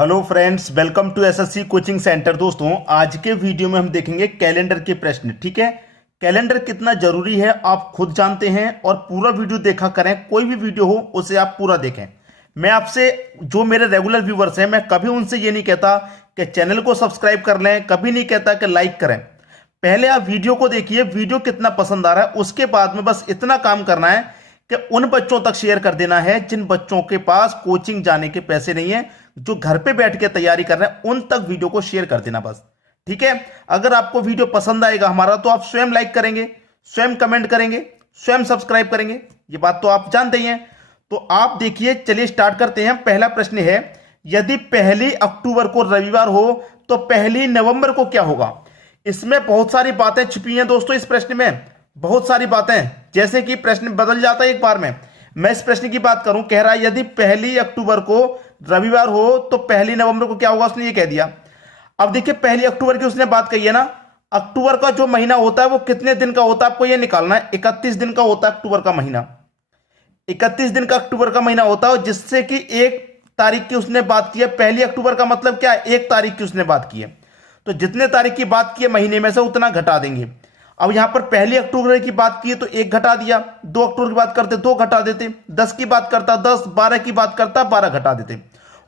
Hello friends, welcome to SSC coaching centre. दोस्तों, आज के वीडियो में हम देखेंगे कैलेंडर के प्रश्न। ठीक है, कैलेंडर कितना जरूरी है आप खुद जानते हैं और पूरा वीडियो देखा करें। कोई भी वीडियो हो उसे आप पूरा देखें। मैं आपसे, जो मेरे रेगुलर व्यूवर्स हैं, मैं कभी उनसे ये नहीं कहता कि चैनल को सब्सक्राइब कर लें, कभी नहीं कहता कि लाइक करें। पहले आप वीडियो को देखिए, वीडियो कितना पसंद आ रहा है, उसके बाद में बस इतना काम करना है कि उन बच्चों तक शेयर कर देना है जिन बच्चों के पास कोचिंग जाने के पैसे नहीं है, जो घर पे बैठ के तैयारी कर रहे हैं, उन तक वीडियो को शेयर कर देना बस। ठीक है, अगर आपको वीडियो पसंद आएगा हमारा तो आप स्वयं लाइक करेंगे, स्वयं कमेंट करेंगे, स्वयं सब्सक्राइब करेंगे, ये बात तो आप जानते ही हैं। तो आप देखिए, चलिए स्टार्ट करते हैं। पहला प्रश्न है, यदि 1 अक्टूबर को रविवार हो तो 1 नवंबर को क्या होगा? इसमें बहुत सारी बातें छिपी हैं दोस्तों, इस प्रश्न में बहुत सारी बातें, जैसे कि प्रश्न बदल जाता है एक बार में। मैं इस प्रश्न की बात करूं, कह रहा है यदि 1 अक्टूबर को रविवार हो तो 1 नवंबर को क्या होगा, उसने ये कह दिया। अब देखिए, 1 अक्टूबर की उसने बात कही है ना। अक्टूबर का जो महीना होता है वो कितने दिन का होता है आपको ये निकालना है। 31 दिन का होता है अक्टूबर का महीना, 31 दिन का अक्टूबर का महीना होता है, जिससे कि 1 तारीख की उसने बात की है। 1 अक्टूबर का मतलब क्या है, 1 तारीख की उसने बात की है, तो जितने तारीख की बात की है महीने में से उतना घटा देंगे। अब यहां पर 1 अक्टूबर की बात की है तो 1 घटा दिया, 2 अक्टूबर की बात करते 2 घटा देते, 10 की बात करता 10, 12 की बात करता 12 घटा देते।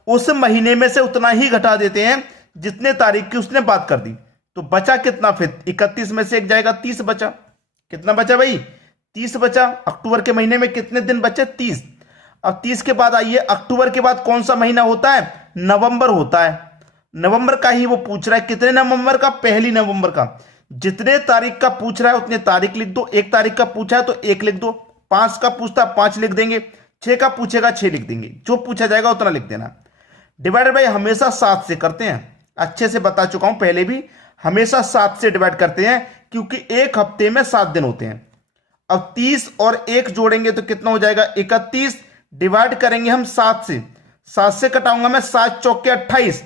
उस महीने में से उतना ही घटा देते हैं जितने तारीख की उसने बात कर दी। तो बचा कितना फिर? 31 में से 1 जाएगा, 30 बचा। कितना बचा भाई? 30 बचा। अक्टूबर के महीने में कितने दिन बचे? 30। अब 30 के बाद आइए, अक्टूबर के बाद कौन सा महीना होता है? नवंबर होता है। नवंबर का ही वो पूछ रहा है, कितने नवंबर का? 1 नवंबर का। जितने तारीख का पूछ रहा है उतने तारीख लिख दो। 1 तारीख का पूछा है तो 1 लिख दो, 5 का पूछता 5 लिख देंगे, 6 का पूछेगा 6 लिख देंगे, जो पूछा जाएगा उतना लिख देना। डिवाइड बाई हमेशा 7 से करते हैं, अच्छे से बता चुका हूं पहले भी, हमेशा 7 से डिवाइड करते हैं, क्योंकि एक हफ्ते में 7 दिन होते हैं। अब 30 और 1 जोड़ेंगे तो कितना हो जाएगा? 31। डिवाइड करेंगे हम 7 से, 7 से कटाऊंगा मैं, 7 चौके 28।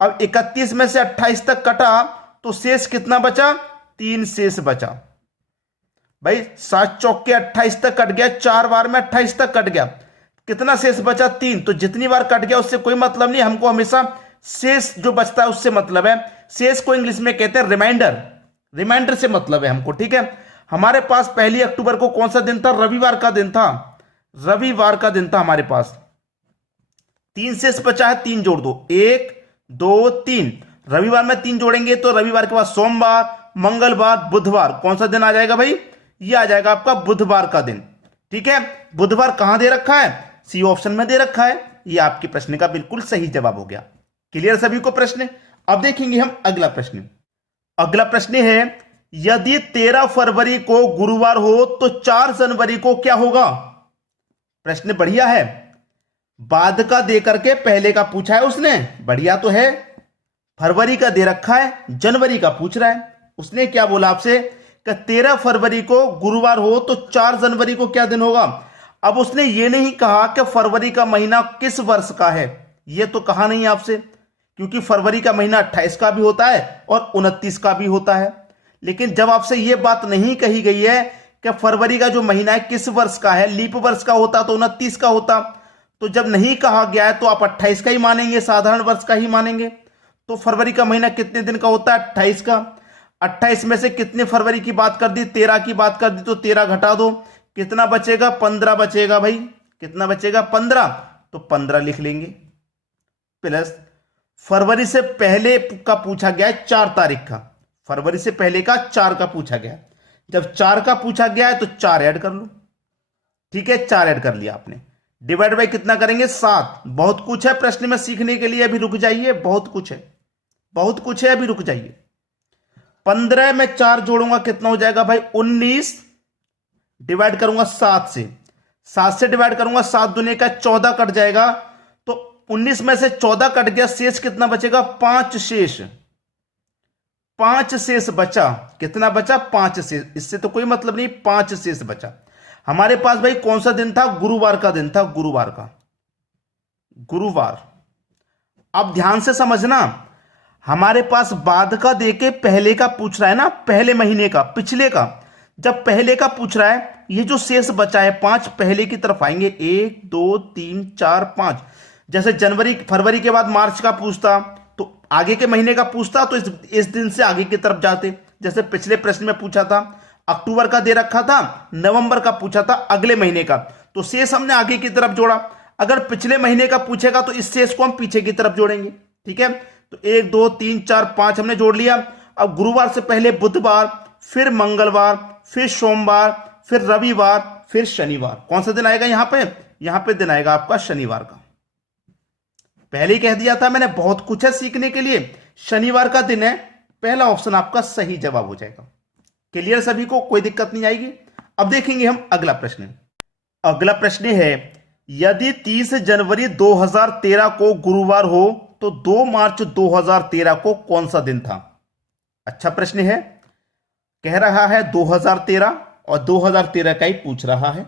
अब 31 में से 28 तक कटा तो शेष कितना बचा? 3 शेष बचा। भाई 7 चौके 28 तक कट गया, 4 बार में 28 तक कट गया, कितना शेष बचा? 3। तो जितनी बार कट गया उससे कोई मतलब नहीं, हमको हमेशा शेष जो बचता है उससे मतलब है। शेष को इंग्लिश में कहते हैं रिमाइंडर, रिमाइंडर से मतलब है हमको। ठीक है, हमारे पास 1 अक्टूबर को कौन सा दिन था? रविवार का दिन था, रविवार का दिन था हमारे पास। 3 शेष बचा है, 3 जोड़ दो, 1 2 3। रविवार में 3 जोड़ेंगे तो रविवार के बाद सोमवार, मंगलवार, बुधवार, कौन सा दिन आ जाएगा भाई? ये आ जाएगा आपका बुधवार का दिन। ठीक है, बुधवार कहां दे रखा है? सी ऑप्शन में दे रखा है। ये आपके प्रश्न का बिल्कुल सही जवाब हो गया। क्लियर सभी को प्रश्न? अब देखेंगे हम अगला प्रश्न। अगला प्रश्न है, यदि 13 फरवरी को गुरुवार हो तो 4 जनवरी को क्या होगा? प्रश्न बढ़िया है, बाद का दे करके पहले का पूछा है उसने, बढ़िया तो है। फरवरी का दे रखा है, जनवरी का पूछ रहा है। उसने क्या बोला आपसे कि 13 फरवरी को गुरुवार हो तो 4 जनवरी को क्या दिन होगा? अब उसने ये नहीं कहा कि फरवरी का महीना किस वर्ष का है, ये तो कहा नहीं आपसे, क्योंकि फरवरी का महीना 28 का भी होता है और 29 का भी होता है। लेकिन जब आपसे ये बात नहीं कही गई है कि फरवरी का जो महीना है किस वर्ष का है, लीप वर्ष का होता तो 29 का होता, तो जब नहीं कहा गया है तो आप 28 का ही मानेंगे, साधारण वर्ष का ही मानेंगे। तो फरवरी का महीना कितने दिन का होता है? 28 का। 28 में से कितने फरवरी की बात कर दी? 13 की बात कर दी, तो 13 घटा दो, कितना बचेगा? 15 बचेगा भाई। कितना बचेगा? 15। तो 15 लिख लेंगे, प्लस फरवरी से पहले का पूछा गया है 4 तारीख का, फरवरी से पहले का 4 का पूछा गया है। जब 4 का पूछा गया है तो 4 ऐड कर लो। ठीक है, 4 ऐड कर लिया आपने। डिवाइड बाई कितना करेंगे? 7। बहुत कुछ है प्रश्न में सीखने के लिए, अभी रुक जाइए, बहुत कुछ है, बहुत कुछ है, अभी रुक जाइए। 15 में 4 जोड़ूंगा, कितना हो जाएगा भाई? 19। डिवाइड करूंगा 7 से, 7 से डिवाइड करूंगा, 7 दूनी का 14 कट जाएगा, तो 19 में से 14 कट गया, शेष कितना बचेगा? 5 शेष, 5 शेष बचा। कितना बचा? 5 शेष। इससे तो कोई मतलब नहीं, 5 शेष बचा हमारे पास। भाई कौन सा दिन था? गुरुवार का दिन था, गुरुवार का, गुरुवार। अब ध्यान से समझना, हमारे पास बाद का देके पहले का पूछ रहा है ना, पहले महीने का, पिछले का। जब पहले का पूछ रहा है, ये जो शेष बचा है 5 पहले की तरफ आएंगे, 1 2 3 4 5। जैसे जनवरी फरवरी के बाद मार्च का पूछता तो आगे के महीने का पूछता तो इस दिन से आगे की तरफ जाते। जैसे पिछले प्रश्न में पूछा था अक्टूबर का दे रखा था, नवंबर का पूछा था अगले महीने का, तो शेष हमने आगे की तरफ जोड़ा। अगर पिछले महीने का पूछेगा तो इस शेष को हम पीछे की तरफ जोड़ेंगे। ठीक है, तो 1 2 3 4 5 हमने जोड़ लिया। अब गुरुवार से पहले बुधवार, फिर मंगलवार, फिर सोमवार, फिर रविवार, फिर शनिवार। कौन सा दिन आएगा यहां पे? यहां पे दिन आएगा आपका शनिवार का। पहले ही कह दिया था मैंने, बहुत कुछ है सीखने के लिए। शनिवार का दिन है, पहला ऑप्शन आपका सही जवाब हो जाएगा। क्लियर सभी को? कोई दिक्कत नहीं आएगी। अब देखेंगे हम अगला प्रश्न। अगला प्रश्न है, यदि 30 जनवरी 2013 को गुरुवार हो तो 2 मार्च 2013 को कौन सा दिन था? अच्छा प्रश्न है, कह रहा है 2013 और 2013 का ही पूछ रहा है।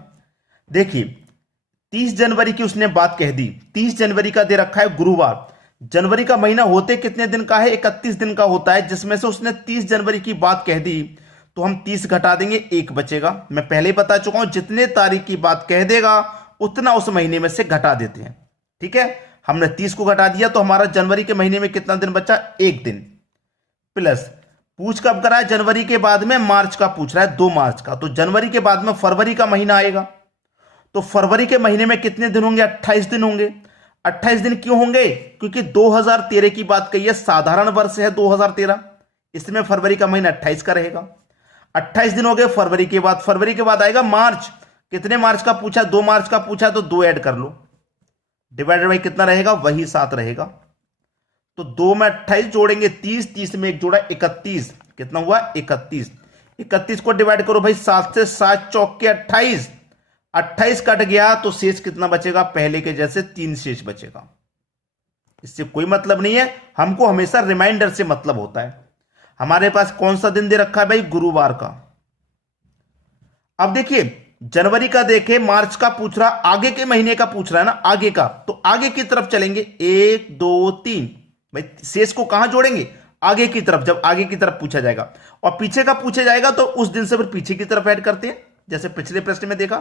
देखिए 30 जनवरी की उसने बात कह दी, 30 जनवरी का दे रखा है गुरुवार। जनवरी का महीना होते कितने दिन का है? 31 दिन का होता है, जिसमें से उसने 30 जनवरी की बात कह दी तो हम 30 घटा देंगे, 1 बचेगा। मैं पहले ही बता चुका हूं, जितने तारीख की बात कह देगा उतना उस महीने में से घटा देते हैं। ठीक है, हमने 30 को घटा दिया तो हमारा जनवरी के महीने में कितना दिन बचा? 1 दिन। प्लस पूछ कब करा है? जनवरी के बाद में मार्च का पूछ रहा है, 2 मार्च का। तो जनवरी के बाद में फरवरी का महीना आएगा, तो फरवरी के महीने में कितने दिन होंगे? 28 दिन होंगे। 28 दिन क्यों होंगे? क्योंकि 2013 की बात कही है, साधारण वर्ष है 2013, इसमें फरवरी का महीना 28 का रहेगा। 28 दिन हो गए फरवरी के बाद। फरवरी के बाद आएगा मार्च। कितने मार्च का पूछा? 2 मार्च का पूछा, तो 2 ऐड कर लो, डिवाइडेड बाई कितना रहेगा? वही 7 रहेगा। तो 2 में 28 जोड़ेंगे 30, 30 में 1 जोड़ा 31, कितना हुआ? 31। 31 को डिवाइड करो भाई 7 से, 7 चौक के 28, 28 कट गया तो शेष कितना बचेगा? पहले के जैसे 3 शेष बचेगा। इससे कोई मतलब नहीं है, हमको हमेशा रिमाइंडर से मतलब होता है। हमारे पास कौन सा दिन दे रखा है भाई? गुरुवार का। अब देखिए जनवरी का देखे, मार्च का पूछ रहा, आगे के महीने का पूछ रहा है ना, आगे का, तो आगे की तरफ चलेंगे। 1 2 3 भाई, शेष को कहां जोड़ेंगे? आगे की तरफ। जब आगे की तरफ पूछा जाएगा और पीछे का पूछा जाएगा तो उस दिन से फिर पीछे की तरफ ऐड करते हैं, जैसे पिछले प्रश्न में देखा।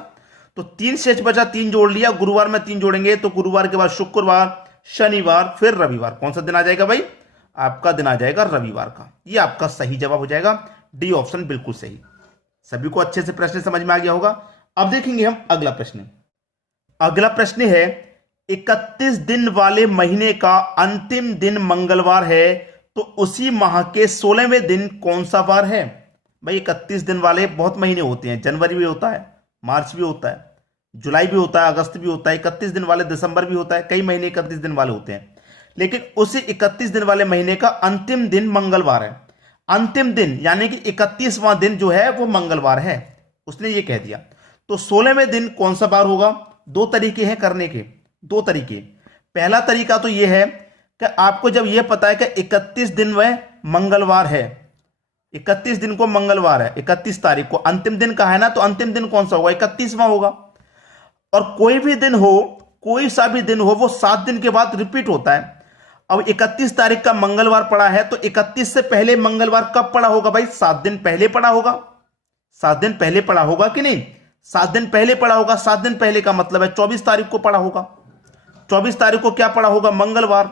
तो 3 शेष बचा, 3 जोड़ लिया। गुरुवार में 3 जोड़ेंगे तो गुरुवार के बाद शुक्रवार, शनिवार, फिर रविवार। कौन सा दिन आ जाएगा भाई? आपका दिन आ जाएगा रविवार का। ये आपका सही जवाब हो जाएगा, डी ऑप्शन बिल्कुल सही। सभी को अच्छे से प्रश्न समझ में आ गया होगा। अब देखेंगे हम अगला प्रश्न। अगला प्रश्न है, 31 दिन वाले महीने का अंतिम दिन मंगलवार है तो उसी माह के 16वें दिन कौन सा वार है? भाई 31 दिन वाले बहुत महीने होते हैं, जनवरी भी होता है, मार्च भी होता है, जुलाई भी होता है, अगस्त भी होता है। 31 दिन वाले दिसंबर भी होता है, कई महीने 31 दिन वाले होते हैं, लेकिन उसी 31 दिन वाले महीने का अंतिम दिन मंगलवार है। अंतिम दिन यानी कि 31वां दिन जो है वो मंगलवार है, उसने ये कह दिया। तो 16वें दिन कौन सा बार होगा? 2 तरीके हैं करने के, 2 तरीके। पहला तरीका तो ये है कि आपको जब यह पता है कि 31 दिन वह मंगलवार है, 31 दिन को मंगलवार है, 31 तारीख को अंतिम दिन का है ना, तो अंतिम दिन कौन सा होगा? 31वां होगा। और कोई भी दिन हो, कोई सा भी दिन हो, वो 7 दिन के बाद रिपीट होता है। अब 31 तारीख का मंगलवार पड़ा है तो 31 से पहले मंगलवार कब पड़ा होगा भाई? 7 दिन पहले पड़ा होगा। 7 दिन पहले पड़ा होगा कि नहीं? 7 दिन पहले पड़ा होगा। 7 दिन पहले का मतलब है 24 तारीख को पड़ा होगा। 24 तारीख को क्या पड़ा होगा? मंगलवार।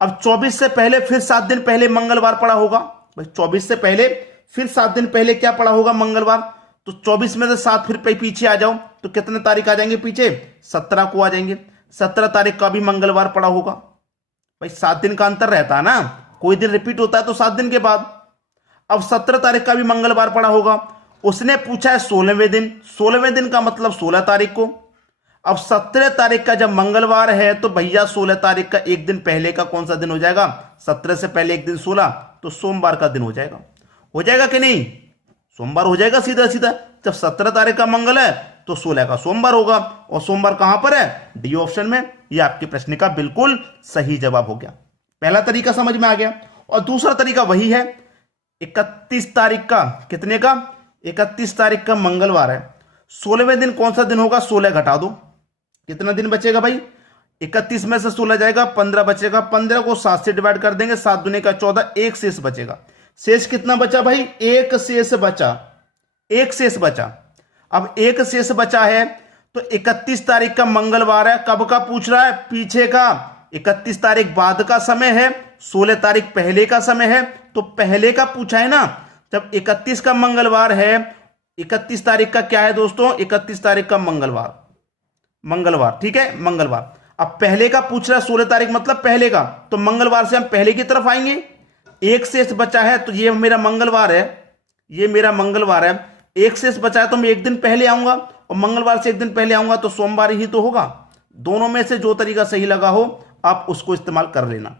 अब 24 से पहले फिर 7 दिन पहले मंगलवार पड़ा होगा भाई। 24 से पहले फिर 7 दिन पहले क्या पड़ा होगा? मंगलवार। तो 24 में से 7 फिर पीछे आ जाओ तो कितने तारीख आ जाएंगे पीछे? 17 को आ जाएंगे। 17 तारीख का भी मंगलवार पड़ा होगा भाई। 7 दिन का अंतर रहता है ना, कोई दिन रिपीट होता है तो 7 दिन के बाद। अब 17 तारीख का भी मंगलवार पड़ा होगा। उसने पूछा है 16वें दिन, 16वें दिन का मतलब 16 तारीख को। अब 17 तारीख का जब मंगलवार है तो भैया 16 तारीख का एक दिन पहले का कौन सा दिन हो जाएगा? 17 से पहले एक दिन 16, तो सोमवार का दिन हो जाएगा। हो जाएगा कि नहीं? सोमवार हो जाएगा सीधा सीधा। जब 17 तारीख का मंगल है तो 16 का सोमवार होगा, और सोमवार कहां पर है? डी ऑप्शन में। यह आपके प्रश्न का बिल्कुल सही जवाब हो गया। पहला तरीका समझ में आ गया। और दूसरा तरीका वही है, 31 तारीख का, कितने का? 31 तारीख का मंगलवार है। 16वें दिन कौन सा दिन होगा? 16 घटा दो, कितना दिन बचेगा भाई? 31 में से 16 जाएगा, 15 बचेगा। 15 को 7 से डिवाइड कर देंगे, 7 दूने का 14, एक शेष बचेगा। शेष कितना बचा भाई? एक शेष बचा, एक शेष बचा। अब एक शेष बचा है तो 31 तारीख का मंगलवार है। कब का पूछ रहा है? पीछे का। 31 तारीख बाद का समय है, 16 तारीख पहले का समय है, तो पहले का पूछा है ना। जब 31 का मंगलवार है, 31 तारीख का क्या है दोस्तों? 31 तारीख का मंगलवार, ठीक है, मंगलवार। अब पहले का पूछ रहा है 16 तारीख, मतलब पहले का, तो मंगलवार से हम पहले की तरफ आएंगे। एक शेष बचा है, तो ये मेरा मंगलवार है, ये मेरा मंगलवार है। एक शेष बचा है तो मैं एक दिन पहले आऊंगा, और मंगलवार से एक दिन पहले आऊंगा तो सोमवार ही तो होगा। दोनों में से जो तरीका सही लगा हो आप उसको इस्तेमाल कर लेना।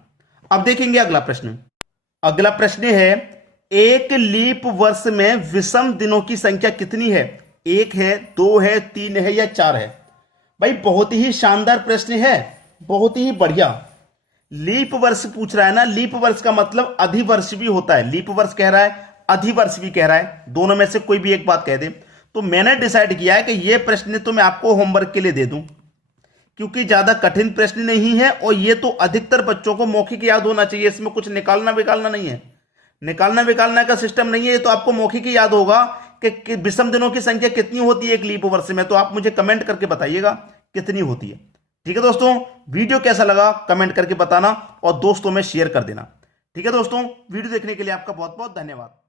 अब देखेंगे अगला प्रश्न। अगला प्रश्न है, एक लीप वर्ष में विषम दिनों की संख्या कितनी है? 1 है, 2 है, 3 है या 4 है? भाई बहुत ही शानदार प्रश्न है, बहुत ही बढ़िया। लीप वर्ष पूछ रहा है ना। लीप वर्ष का मतलब अधिवर्ष भी होता है। लीप वर्ष कह रहा है, अधिवर्ष भी कह रहा है, दोनों में से कोई भी एक बात कह दे। तो मैंने डिसाइड किया है कि यह प्रश्न तो मैं आपको होमवर्क के लिए दे दूं, क्योंकि ज्यादा कठिन प्रश्न नहीं है और ये तो अधिकतर बच्चों को मौखिक याद होना चाहिए। इसमें कुछ निकालना विकालना नहीं है, निकालना विकालना का सिस्टम नहीं है। ये तो आपको मौखिक ही याद होगा कि विषम दिनों की संख्या कितनी होती है एक लीप वर्ष में। तो आप मुझे कमेंट करके बताइएगा कितनी होती है। ठीक है दोस्तों, वीडियो कैसा लगा कमेंट करके बताना और दोस्तों में शेयर कर देना। ठीक है दोस्तों, वीडियो देखने के लिए आपका बहुत बहुत धन्यवाद।